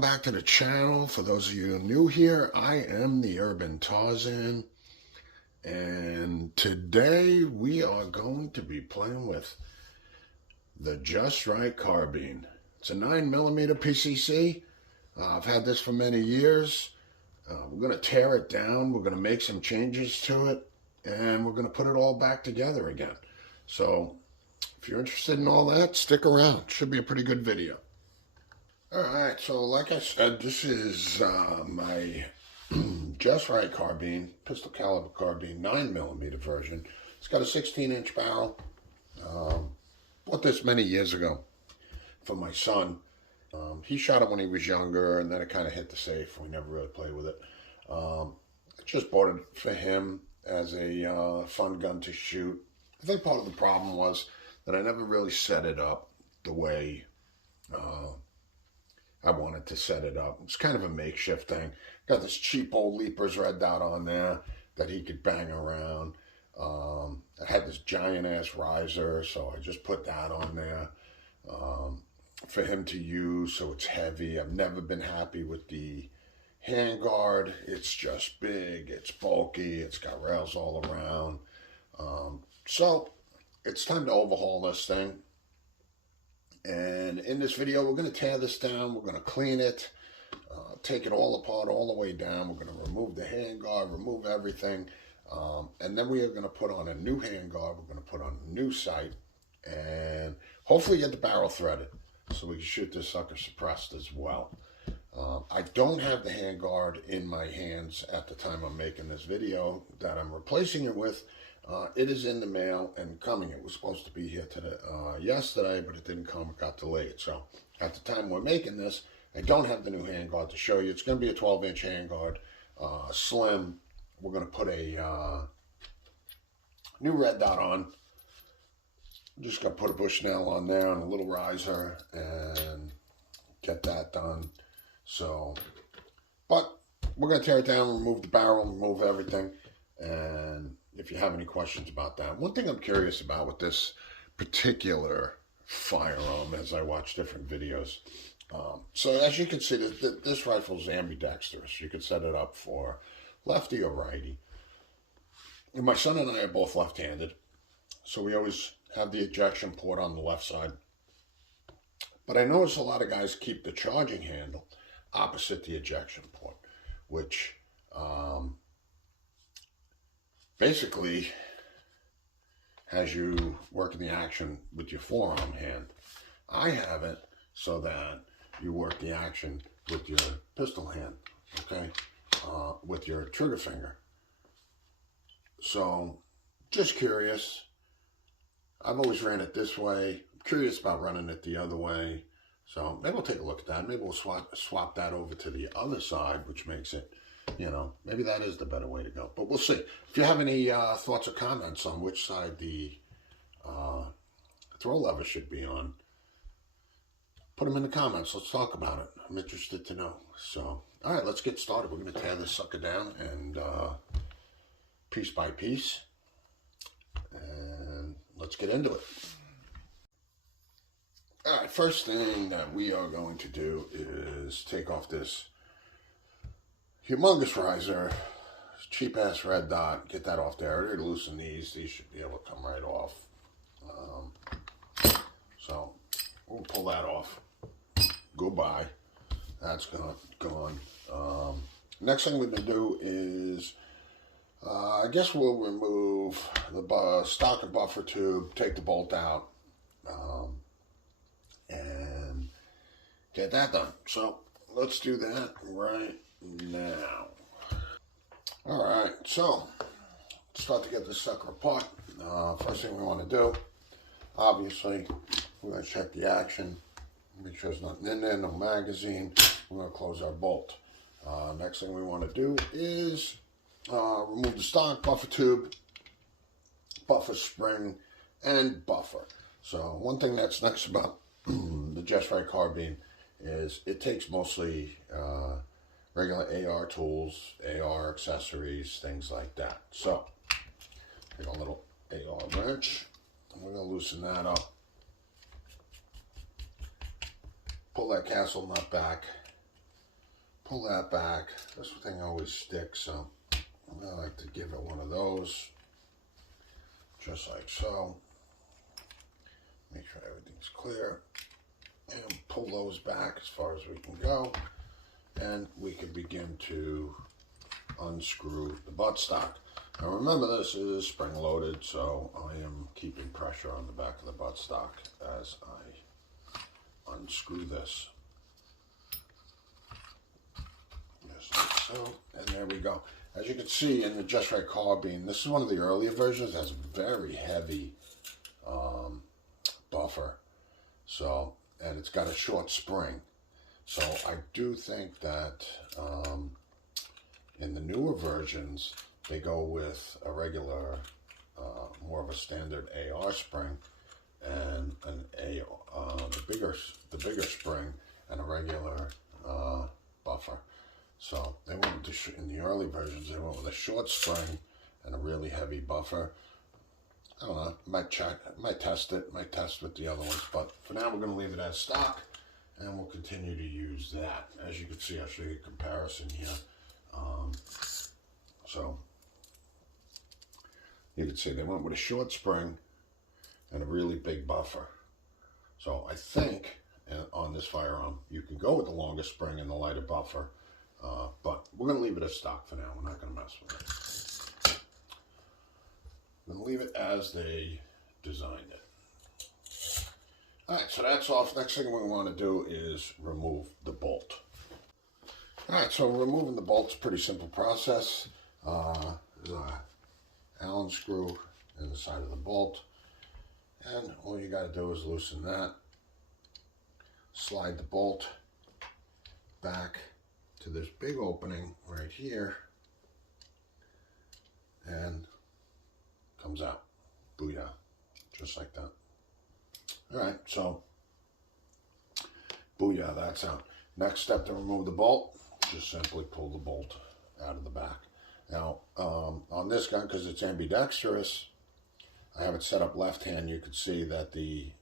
welcome back to the channel. For those of you new here, I am the Urban Tarzan, and today we are going to be playing with the Just Right carbine. It's a 9mm PCC. I've had this for many years. We're going to tear it down. We're going to make some changes to it, and we're going to put it all back together again. So if you're interested in all that, stick around. Should be a pretty good video. Alright, so like I said, this is my Just Right carbine, pistol caliber carbine, 9mm version. It's got a 16-inch barrel. Bought this many years ago for my son. He shot it when he was younger, and then it kind of hit the safe. We never really played with it. I just bought it for him as a fun gun to shoot. I think part of the problem was that I never really set it up the way I wanted to set it up. It's kind of a makeshift thing. Got this cheap old Leapers red dot on there that he could bang around. I had this giant ass riser, so I just put that on there for him to use, so it's heavy. I've never been happy with the handguard. It's just big, it's bulky, it's got rails all around. So it's time to overhaul this thing. And in this video, we're going to tear this down. We're going to clean it, take it all apart, all the way down. We're going to remove the handguard, remove everything. And then we are going to put on a new handguard. We're going to put on a new sight and hopefully get the barrel threaded so we can shoot this sucker suppressed as well. I don't have the handguard in my hands at the time I'm making this video that I'm replacing it with. It is in the mail and coming. It was supposed to be here today, yesterday, but it didn't come. It got delayed. So at the time we're making this, I don't have the new handguard to show you. It's going to be a 12-inch handguard, slim. We're going to put a new red dot on. I'm just going to put a Bushnell on there and a little riser and get that done. So, but we're going to tear it down, remove the barrel, remove everything, and if you have any questions about that. One thing I'm curious about with this particular firearm as I watch different videos. So as you can see, this rifle is ambidextrous. You can set it up for lefty or righty. And my son and I are both left-handed, so we always have the ejection port on the left side. But I notice a lot of guys keep the charging handle opposite the ejection port, which basically has you working the action with your forearm hand. I have it so that you work the action with your pistol hand, okay, with your trigger finger. So, just curious. I've always ran it this way. I'm curious about running it the other way. So maybe we'll take a look at that. Maybe we'll swap that over to the other side, which makes it, you know, maybe that is the better way to go. But we'll see. If you have any thoughts or comments on which side the throw lever should be on, put them in the comments. Let's talk about it. I'm interested to know. So, all right, let's get started. We're going to tear this sucker down and piece by piece. And let's get into it. All right, first thing that we are going to do is take off this humongous riser, cheap-ass red dot, get that off there. I already loosened these. These should be able to come right off. So we'll pull that off. Goodbye. That's gone. Next thing we're going to do is, I guess we'll remove the stock and buffer tube, take the bolt out, and get that done. So let's do that right now. All right, so let's start to get this sucker apart. First thing we want to do, obviously, we're going to check the action, make sure there's nothing in there, no magazine. We're going to close our bolt. Next thing we want to do is remove the stock, buffer tube, buffer spring, and buffer. So one thing that's nice about the Just Right carbine is it takes mostly regular AR tools, AR accessories, things like that. So take a little AR wrench, and we're going to loosen that up. Pull that castle nut back, pull that back. This thing always sticks, so I like to give it one of those, just like so. Make sure everything's clear, and pull those back as far as we can go, and we can begin to unscrew the buttstock. Now remember, this is spring loaded, so I am keeping pressure on the back of the buttstock as I unscrew this. Just like so, and there we go. As you can see in the Just Right Carbine, this is one of the earlier versions that has very heavy buffer. So, and it's got a short spring. So I do think that in the newer versions, they go with a regular, more of a standard AR spring, and the bigger spring, and a regular buffer. So they went with in the early versions, they went with a short spring and a really heavy buffer. I don't know, might test with the other ones, but for now we're going to leave it as stock, and we'll continue to use that. As you can see, I'll show you a comparison here. So you can see they went with a short spring and a really big buffer. So I think on this firearm you can go with the longer spring and the lighter buffer, but we're going to leave it as stock for now. We're not going to mess with it. We're going to leave it as they designed it. Alright, so that's off. Next thing we want to do is remove the bolt. Alright, so removing the bolt's a pretty simple process. There's an Allen screw in the side of the bolt, and all you got to do is loosen that, slide the bolt back to this big opening right here, and comes out. Booyah. Just like that. Alright, so booyah, that's out. Next step to remove the bolt, just simply pull the bolt out of the back. Now, on this gun, because it's ambidextrous, I have it set up left hand. You can see that the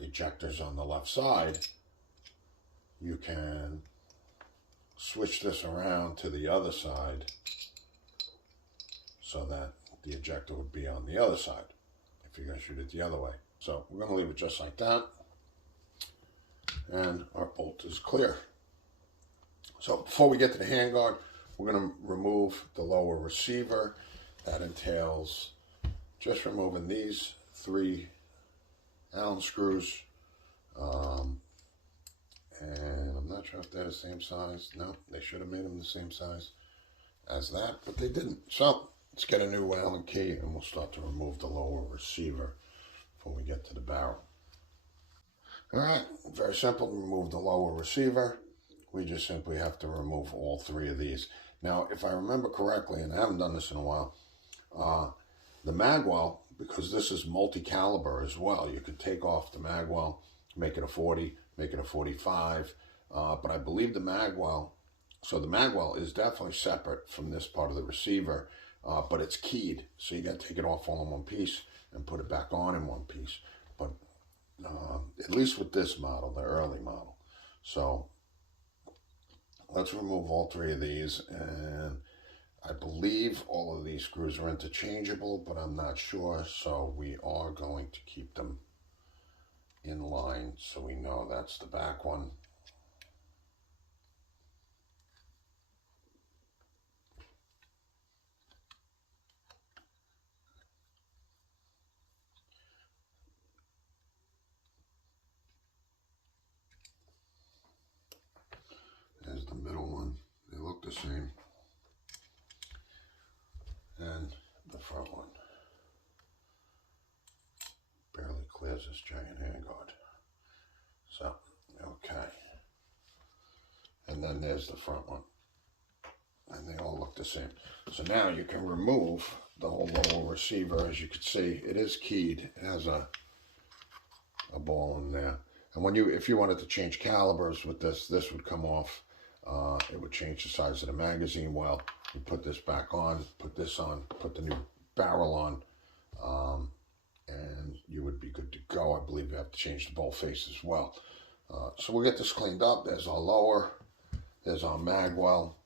ejector's on the left side. You can switch this around to the other side so that the ejector would be on the other side if you're going to shoot it the other way. So we're going to leave it just like that, and our bolt is clear. So before we get to the handguard, we're going to remove the lower receiver. That entails just removing these 3 Allen screws, and I'm not sure if they're the same size. No, they should have made them the same size as that, but they didn't. So let's get a new Allen key, and we'll start to remove the lower receiver before we get to the barrel. Alright, very simple to remove the lower receiver. We just simply have to remove all 3 of these. Now, if I remember correctly, and I haven't done this in a while, the magwell, because this is multi-caliber as well, you could take off the magwell, make it a 40, make it a 45, but I believe the magwell, so the magwell is definitely separate from this part of the receiver, but it's keyed, so you got to take it off all in one piece and put it back on in one piece. But at least with this model, the early model. So let's remove all 3 of these, and I believe all of these screws are interchangeable, but I'm not sure, so we are going to keep them in line so we know that's the back one. There's the middle one. They look the same. And the front one barely clears this giant handguard. So, okay. And then there's the front one. And they all look the same. So now you can remove the whole lower receiver. As you can see, it is keyed. It has a ball in there. And when if you wanted to change calibers with this would come off. It would change the size of the magazine. Well, you put this back on, put this on, put the new barrel on, and you would be good to go. I believe you have to change the bolt face as well. So we'll get this cleaned up. There's our lower, there's our mag well,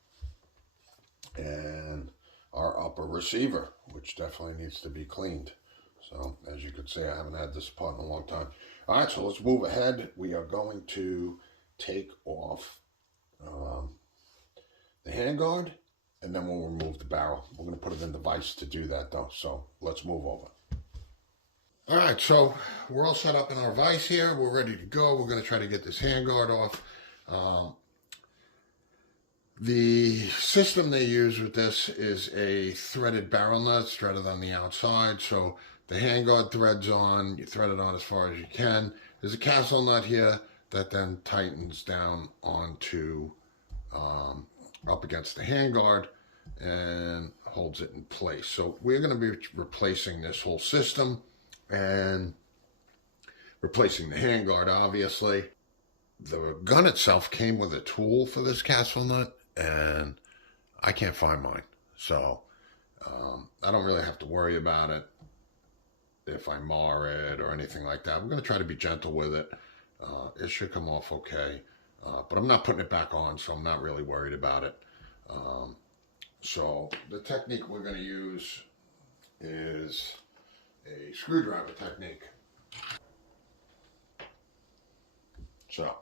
and our upper receiver, which definitely needs to be cleaned. So as you can see, I haven't had this part in a long time. All right, so let's move ahead. We are going to take off the handguard, and then we'll remove the barrel. We're going to put it in the vise to do that though, so let's move over. All right, so we're all set up in our vise here. We're ready to go. We're going to try to get this handguard off. The system they use with this is a threaded barrel nut, threaded on the outside. So the handguard threads on, you thread it on as far as you can. There's a castle nut here that then tightens down onto up against the handguard and holds it in place. So we're going to be replacing this whole system and replacing the handguard, obviously. The gun itself came with a tool for this castle nut, and I can't find mine. So I don't really have to worry about it if I mar it or anything like that. I'm going to try to be gentle with it. It should come off okay. But I'm not putting it back on, so I'm not really worried about it. So the technique we're going to use is a screwdriver technique. So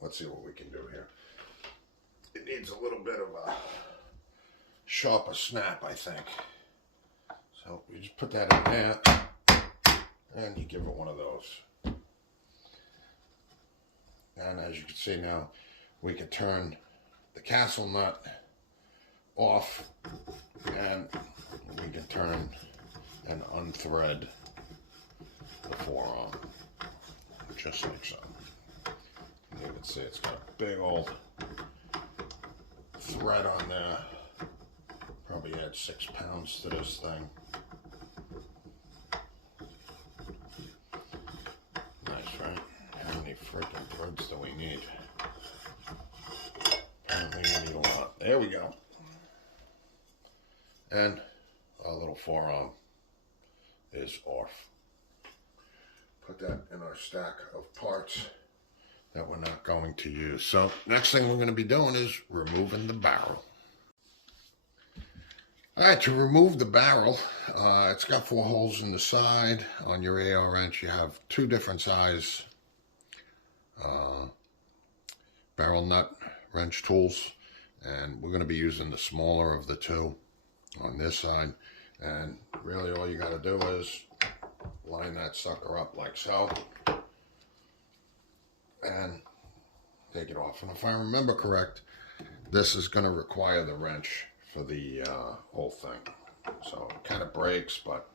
let's see what we can do here. It needs a little bit of a sharper snap, I think. So you just put that in there, and you give it one of those. And as you can see now, we can turn the castle nut off, and we can turn and unthread the forearm, just like so. And you can see it's got a big old thread on there. Probably add 6 pounds to this thing. Nice, right? How many freaking threads do we need? Apparently we need a lot. There we go. And our little forearm is off. Put that in our stack of parts that we're not going to use. So next thing we're going to be doing is removing the barrel. All right, to remove the barrel, it's got 4 holes in the side. On your AR wrench, you have 2 different size barrel nut wrench tools, and we're going to be using the smaller of the 2 on this side. And really all you got to do is line that sucker up like so and take it off. And if I remember correct, this is going to require the wrench for the whole thing. So it kind of breaks, but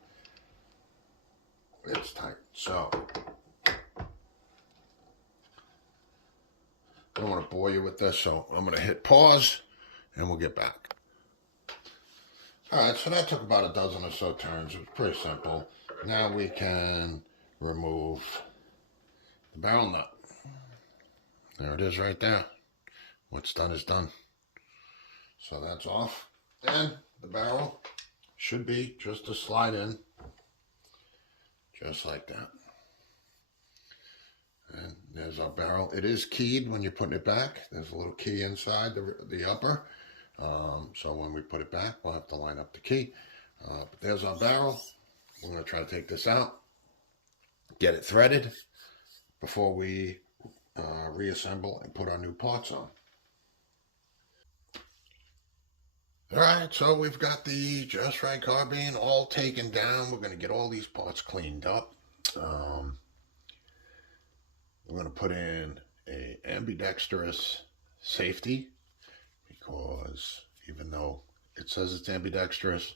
it's tight. So I don't want to bore you with this, so I'm going to hit pause and we'll get back. All right, so that took about a dozen or so turns. It was pretty simple. Now we can remove the barrel nut. There it is right there. What's done is done. So that's off. And the barrel should be just to slide in, just like that. And there's our barrel. It is keyed when you're putting it back. There's a little key inside the upper. So when we put it back, we'll have to line up the key. But there's our barrel. We're going to try to take this out, get it threaded before we reassemble and put our new parts on. All right, so we've got the Just Right carbine all taken down. We're going to get all these parts cleaned up. We're going to put in a ambidextrous safety, because even though it says it's ambidextrous,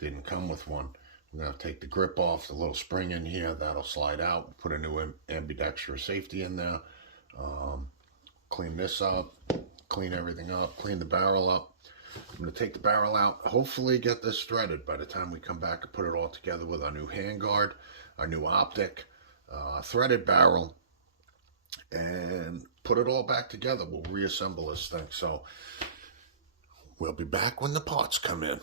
it didn't come with one. We're going to take the grip off, the little spring in here, that'll slide out. Put a new ambidextrous safety in there. Clean this up, clean everything up, clean the barrel up. I'm going to take the barrel out, hopefully get this threaded by the time we come back and put it all together with our new handguard, our new optic, threaded barrel, and put it all back together. We'll reassemble this thing. So we'll be back when the parts come in.